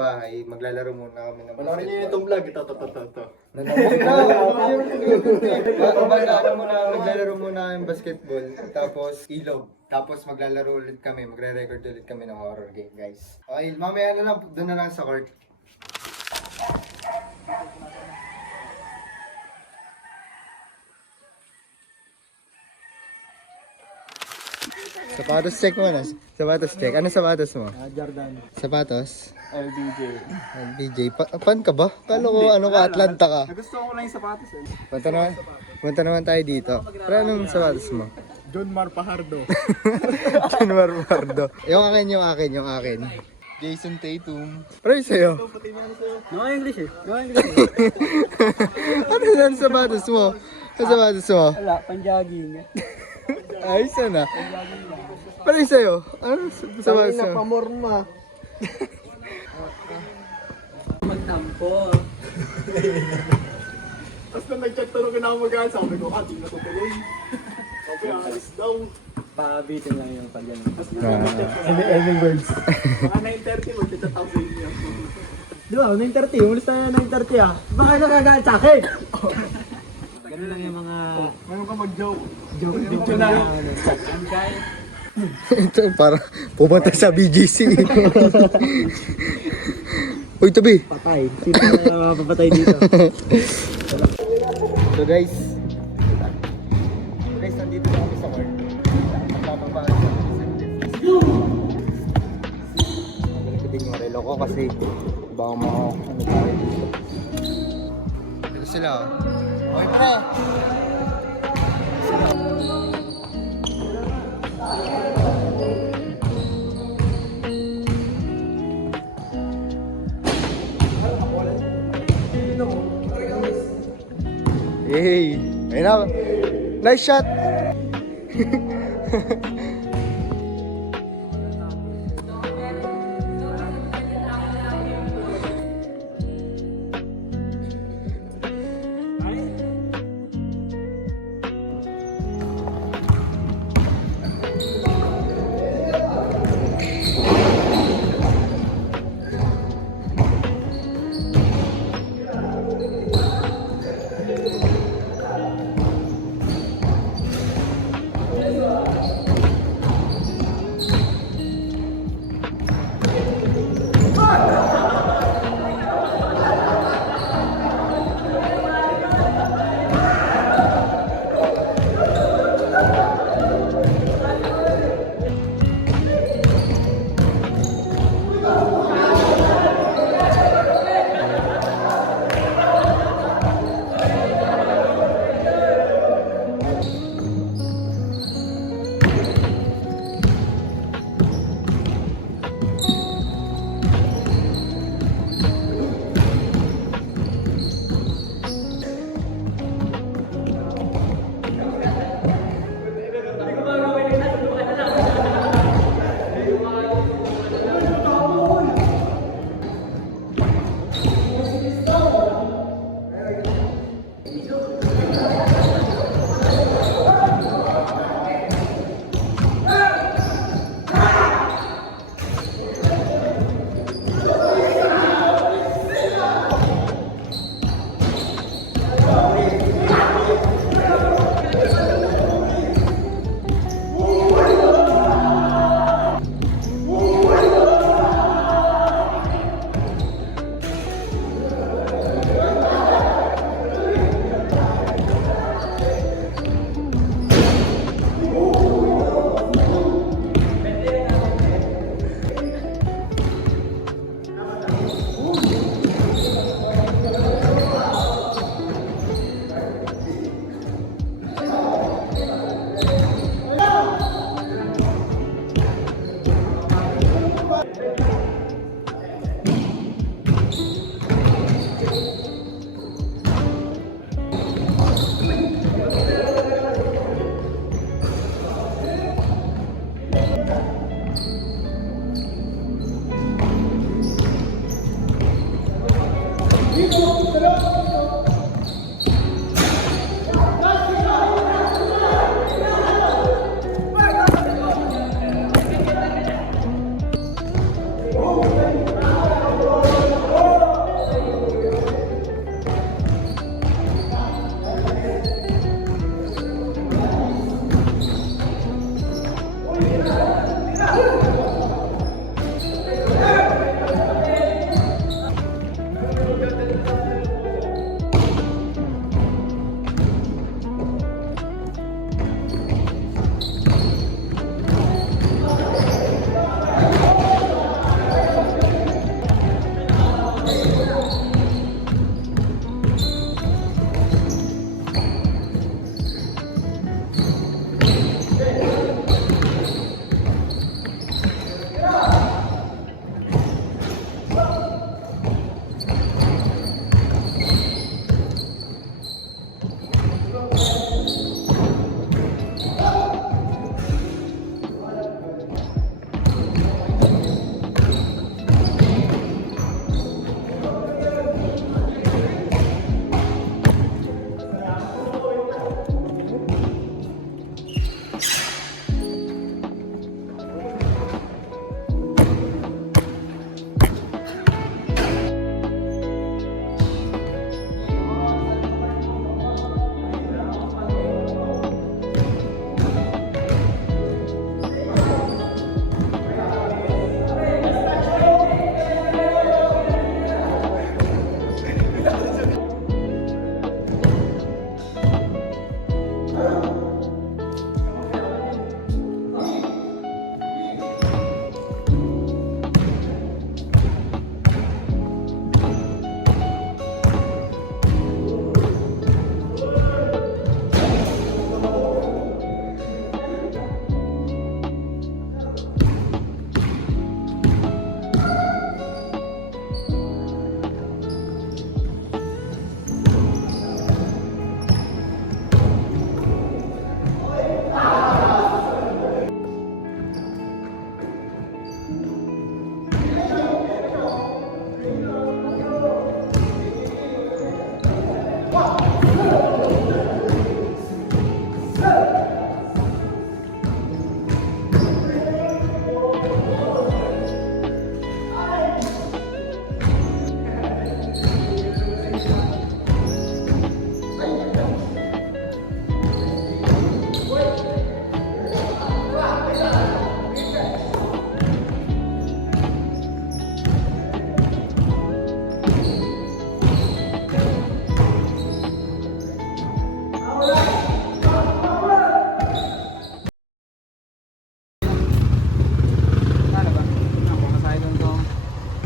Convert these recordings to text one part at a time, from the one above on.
bahay, maglalaro muna kami ng Panoorin niyo itong vlog, ito. Maglalaro muna kami basketball, tapos ilog. Tapos maglalaro ulit kami, magre-record ulit kami ng horror game, guys. Okay, mamaya na lang, doon na lang sa court. Sapatos check mo na. Sapatos check. Ano sapatos mo? Jordan. Sapatos? LBJ. BJ. Fan ka ba? Kala ko ano ka, Atlanta ka. Nagustuhan ko lang yung sapatos eh. Punta naman tayo dito. Pero anong sapatos mo? John Mar Pajardo. John Marmardo. Yung akin. Jason Tatum. Pero yung sa'yo? No English eh. Ano yung sapatos mo? Ano sapatos mo? Wala, panjogging. Ayos na. Pero yung sa'yo? Ano sapatos mo? Pamorma. Magtampo. Tapos na nag-chat tulog na ako mag-aan, sabi ko, di na tutuloy. Sabi, alis daw. Pabitin lang yung pagyan. Tapos ending words. Mga 9:30, mag-chat ako sa inyo. Di ba, 9:30, umalis tayo 9:30 ah. Baka nagagalit sa akin. Ganun lang yung mga... Ngayon ka mag-joke. Joke na lang. Ito, para pumunta sa BGC. Uy, tabi. Patay. Sino na mapapatay dito? So guys, nandito na kami sa court. Magpapabaan sa ko din yung relo ko kasi baka ano tayo dito. Dito sila oh. Okay, pre! Hey! Ayun na! Nice shot!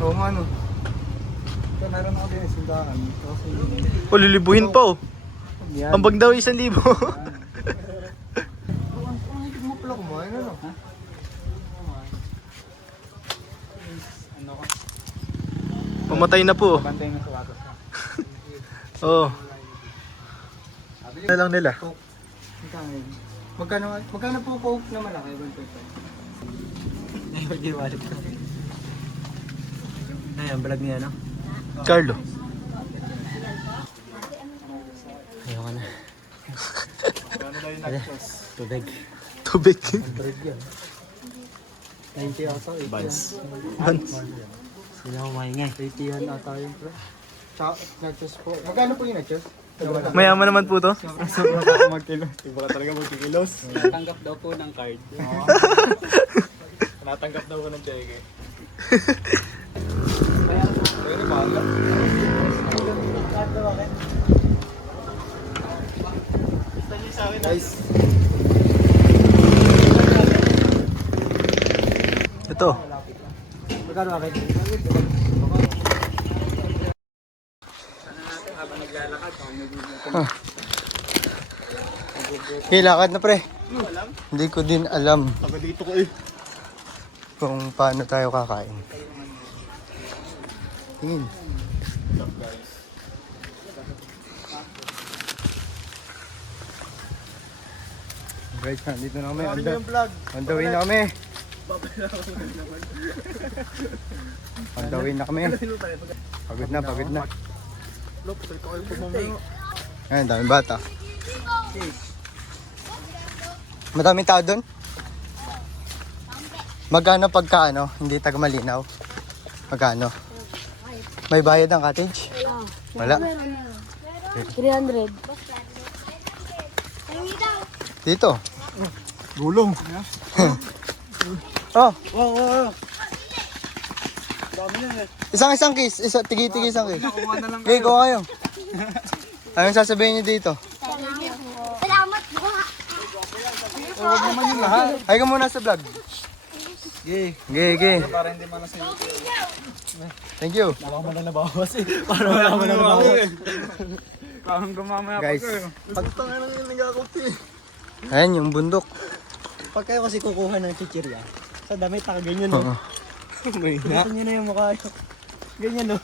Oo nga no. Meron ako din sundaan. O, lilibuhin pa oh. Yan. Ang bag daw 1,000. Ang hitig mo pala kumain, ano? Ano ko? Pamatay na po. Bantay na sa wakas. Oo. Na lang nila. Magkano po coke na malaki? 1.5. Ay, mag-iwalit ko. Ay, ang vlog niya, no? Carlo. Ayoko na. Ano Tubig. Tubig. 100 yan. 90 ata. Bans. Sila ko maingay. 80 yan ata yun, bro. Tsaka, nachos po. Magkano po yung nachos? Mayaman naman po to. Sobrang ako magkilo. Iba ka talaga magkikilos. Natanggap daw po ng card. Natanggap daw ko ng cheque. Pwede ba? Guys, Ito. Magkano akin? okay, lakad na pre. Hindi ko din alam Taga dito ko eh. kung paano tayo kakain. Tingin. Guys, nandito na kami. On the way na kami. On the way na kami. Pagod na, pagod na. Ayun, daming bata. Madaming tao doon? Magkano pagka ano, hindi taga malinaw? Magkano? May bayad ang cottage? Wala. 300. Dito. Gulong. Oh, Oo. isang kiss. Tigi-tigi isang kiss. Kuha na lang. Okay, go kayo. Anong sasabihin niyo dito? Salamat po. Huwag naman yung lahat. Ay ka muna sa vlog. Ge. Para hindi man nasa Thank you. Baka mo na nabawas eh. Para wala mo na nabawas. Parang gumamaya Guys. Gusto nga nang nagkakauti. Ayan yung bundok. Pag kayo kasi kukuha ng chichirya, sa damit nakaganyan no? Oo. May na. Gusto nyo na yung mukha nyo. Ganyan no?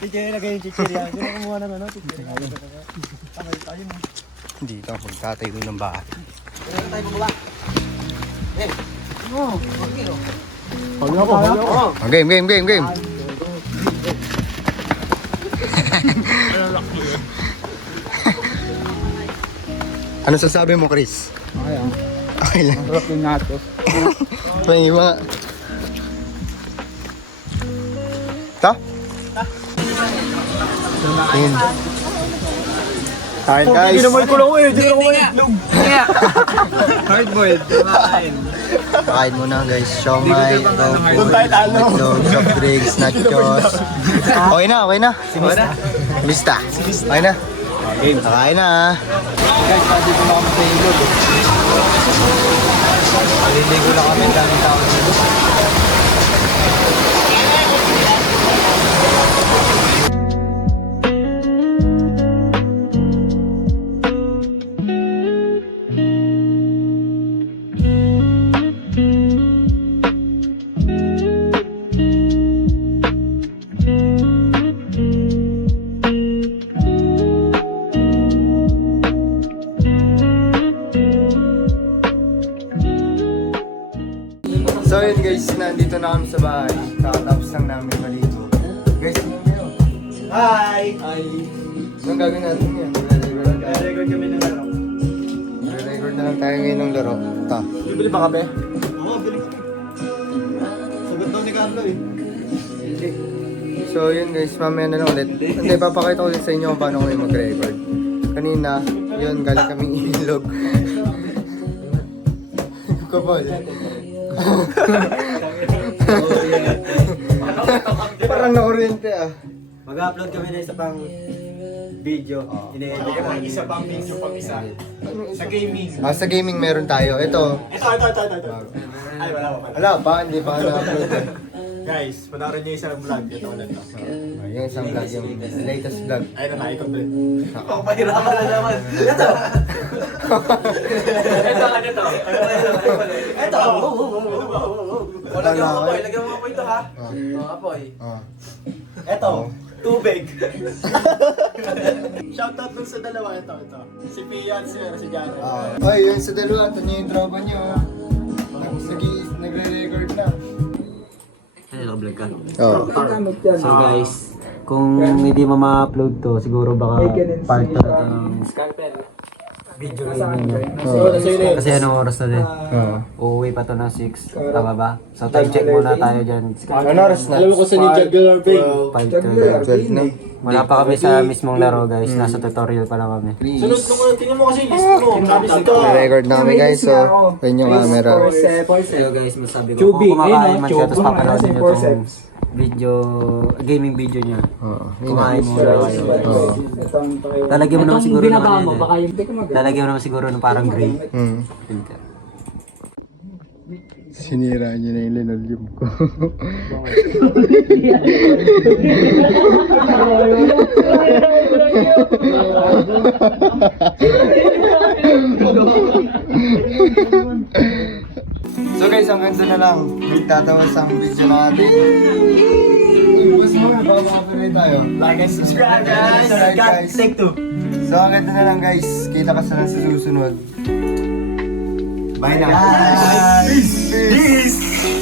Chichirya na ganyan chichirya. Hindi na kumuha ng ano, chichirya. Takay tayo no? Dito ako magtatayo ng bahay. Kaya tayo bumaba. Game. Ano sasabi mo, Chris? Okay ah. Okay lang. Masarap yung nachos. Pahingi mga... Ta? Tingin. Kain guys. ko lang eh. Hindi ako itlog. Hardboiled. Kumakain. Kain muna guys. Siomay, Doon tayo talo. soft drinks, nachos. Okay na, okay na. Si Mista. Mista. Okay na. Kain na ah. Guys, dito na kami sa ilog. Maliligo na kami, daming tao dito. So yun guys, nandito na kami sa bahay. Kakatapos lang namin maligo. Guys, ano kayo? Hi! Hi! Anong gagawin natin yan? Record kami ng laro. Record na lang tayo ngayon ng laro. Ta. Bibili ba kape? Oo, bili kami. Sagot daw ni Carlo eh. So yun guys, mamaya na lang ulit. Hindi, papakita ko ulit sa inyo kung paano kami mag-record. Kanina, yun, galing kami ilog. Kapal. Parang na-oriente ah. Mag-upload kami na isa pang video. Ine-edit ko. Isa pang video pang isa. Sa gaming. Sa gaming meron tayo. Ito. Ito. Ay, wala pa pala. Wala pa, hindi pa na-upload eh. Guys, panoorin niyo isang vlog. Ito ulit. Yung isang vlog, yung latest vlog. Ayun na, ikaw ulit. Pahirapan na naman. Ito! Ito! O, lagyan mo apoy. Lagyan mo apoy ito ha. O, apoy. Ito, tubig. Shoutout dun sa dalawa. Ito. Si Pia at si Jana. Ay, yun sa dalawa, ito niyo yung tropa niyo. Nagre-record na. Naka-vlog ka. Oo. So guys, kung hindi mo ma-upload to, siguro baka part 2 na ng video namin. Kasi anong oras na din? Oo. Uuwi pa to ng 6. Tama ba? So time check muna tayo dyan. Ano oras na? Alam mo kung saan yung jugular vein? 5 12 na. Wala pa kami sa mismong laro guys. Nasa tutorial pa lang kami. Sunod ko, tingnan mo kasi yung list mo. Sabi sito. Record na kami guys, so yun yung camera. So guys, masabi ko, kung kumakain man siya, tapos papanoodin nyo itong video, gaming video niya. Oo. Kumain mo na kayo. Oo. Lalagyan mo naman siguro ng ano yan. Lalagyan mo naman siguro ng parang gray. Filter. Sinira niyo na yung linoleum ko. So guys, ang ganda na lang. Tatawas ang video natin. Iwas mo, baka makapiray tayo. Like and subscribe guys. Subscribe, guys. Take 2. So ang ganda na lang guys. Kita ka sa susunod. Bye na. Peace.